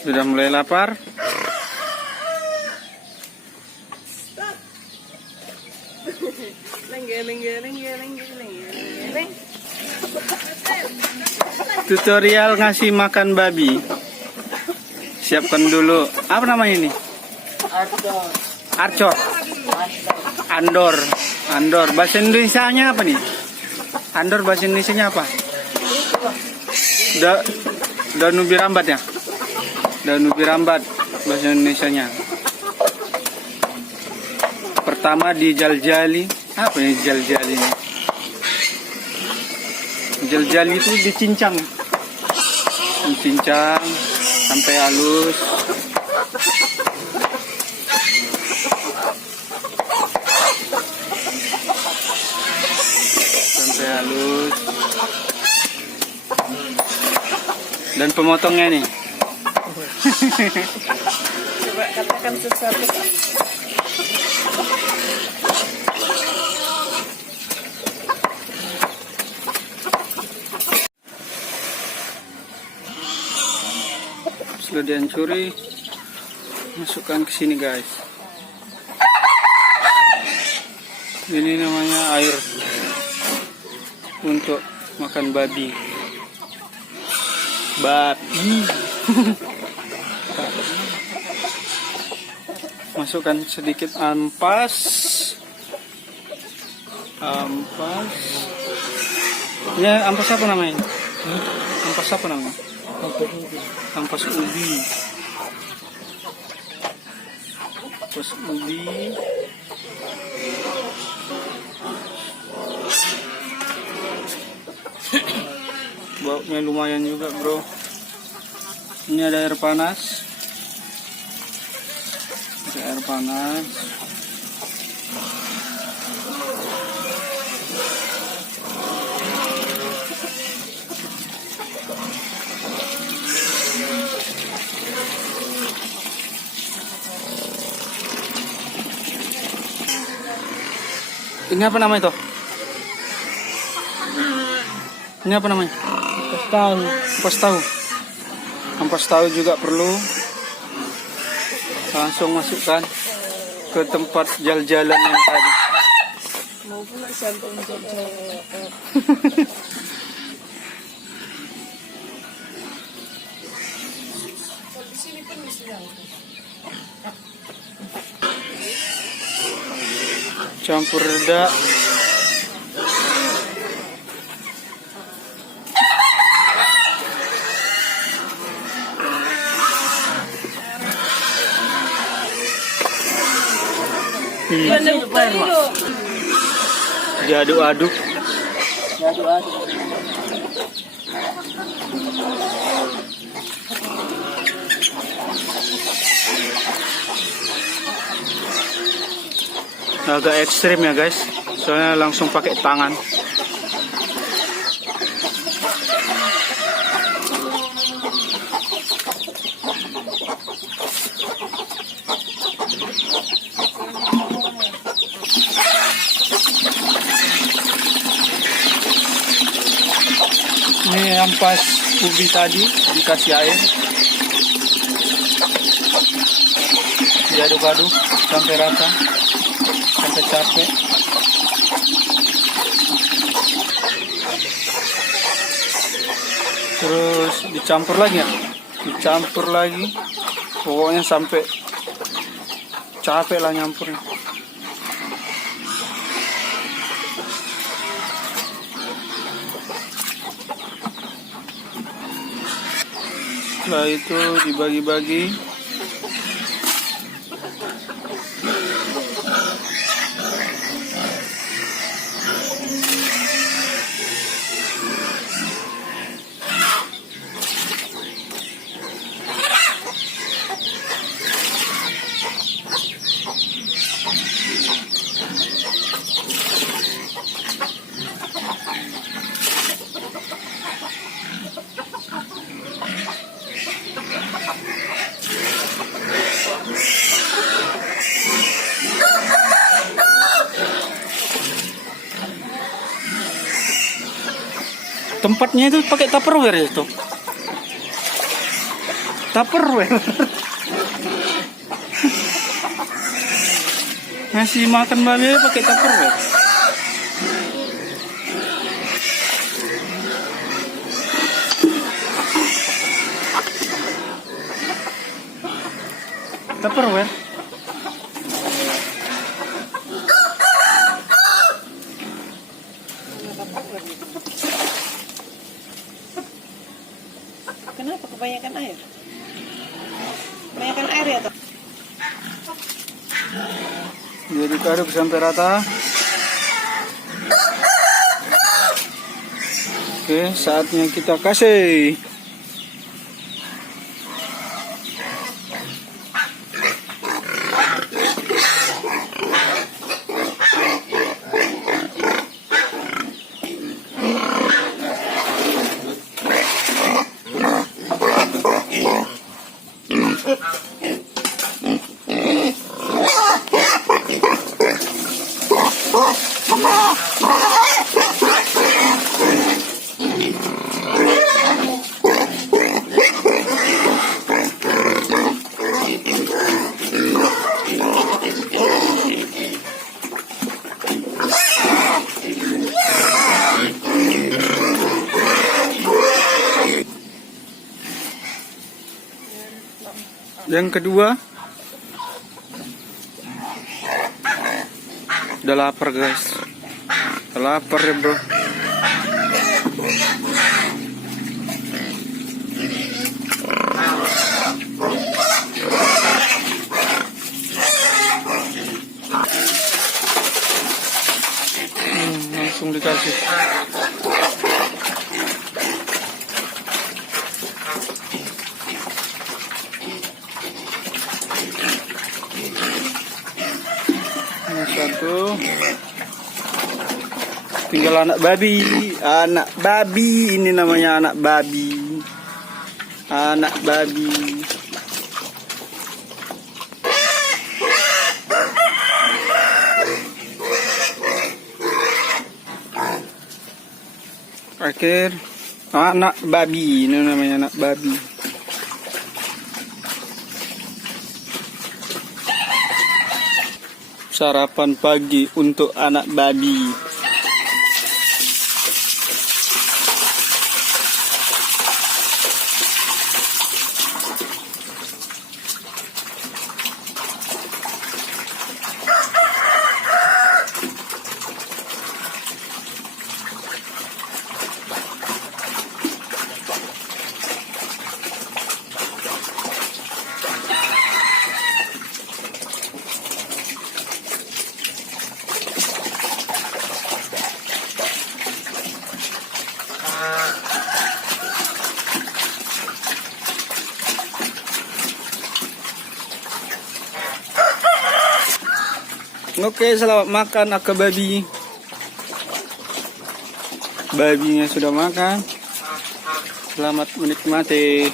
Sudah mulai lapar? Tutorial ngasih makan babi. Siapkan dulu. Apa namanya ini? Arcor. Andor. Andor. Bahasa Indonesianya apa nih? Andor bahasa Indonesianya apa? Daun ubi rambat ya? Daun ubi rambat bahasa Indonesianya. Pertama dijaljali. Apa ini jaljali ini? Jaljali itu dicincang. Dicincang sampai halus. Sampai halus. Dan pemotongnya nih. Coba katakan sesuatu, Pak. Sudah dihancuri, masukkan ke sini guys. Ini namanya air untuk makan babi. Masukkan sedikit ampas. Ini ampas apa namanya? Ampas apa namanya? Ampas ubi. Ampas ubi. Baunya lumayan juga, bro. Ini ada air panas. Ada air panas. Ini apa namanya itu? Ini apa namanya? Ampas tahu. Ampas tahu. Ampas tahu juga perlu. Langsung masukkan ke tempat jalan-jalan yang tadi. Mau pula sampai jalan. Di sini pun bisa. Campur reda. Diaduk-aduk. Agak ekstrim ya guys, soalnya langsung pakai tangan. Ini ampas ubi tadi dikasih air, diaduk-aduk sampai rata, sampai capek. Terus dicampur lagi ya, dicampur lagi, pokoknya sampai capek lah nyampurnya. Setelah itu dibagi-bagi. Tempatnya itu pakai Tupperware itu. Tupperware. Ngasih makan babi pakai Tupperware. Tupperware. Kenapa kebanyakan air? Kebanyakan air ya toh? Jadi aduk sampai rata. Oke, saatnya kita kasih. Yang kedua, udah lapar guys, udah lapar ya bro. Langsung dikasih. Satu, tinggal anak babi ini namanya anak babi. Akhir anak babi ini namanya anak babi. Sarapan pagi untuk anak babi. Oke, selamat makan Aka babi. Babinya sudah makan. Selamat menikmati.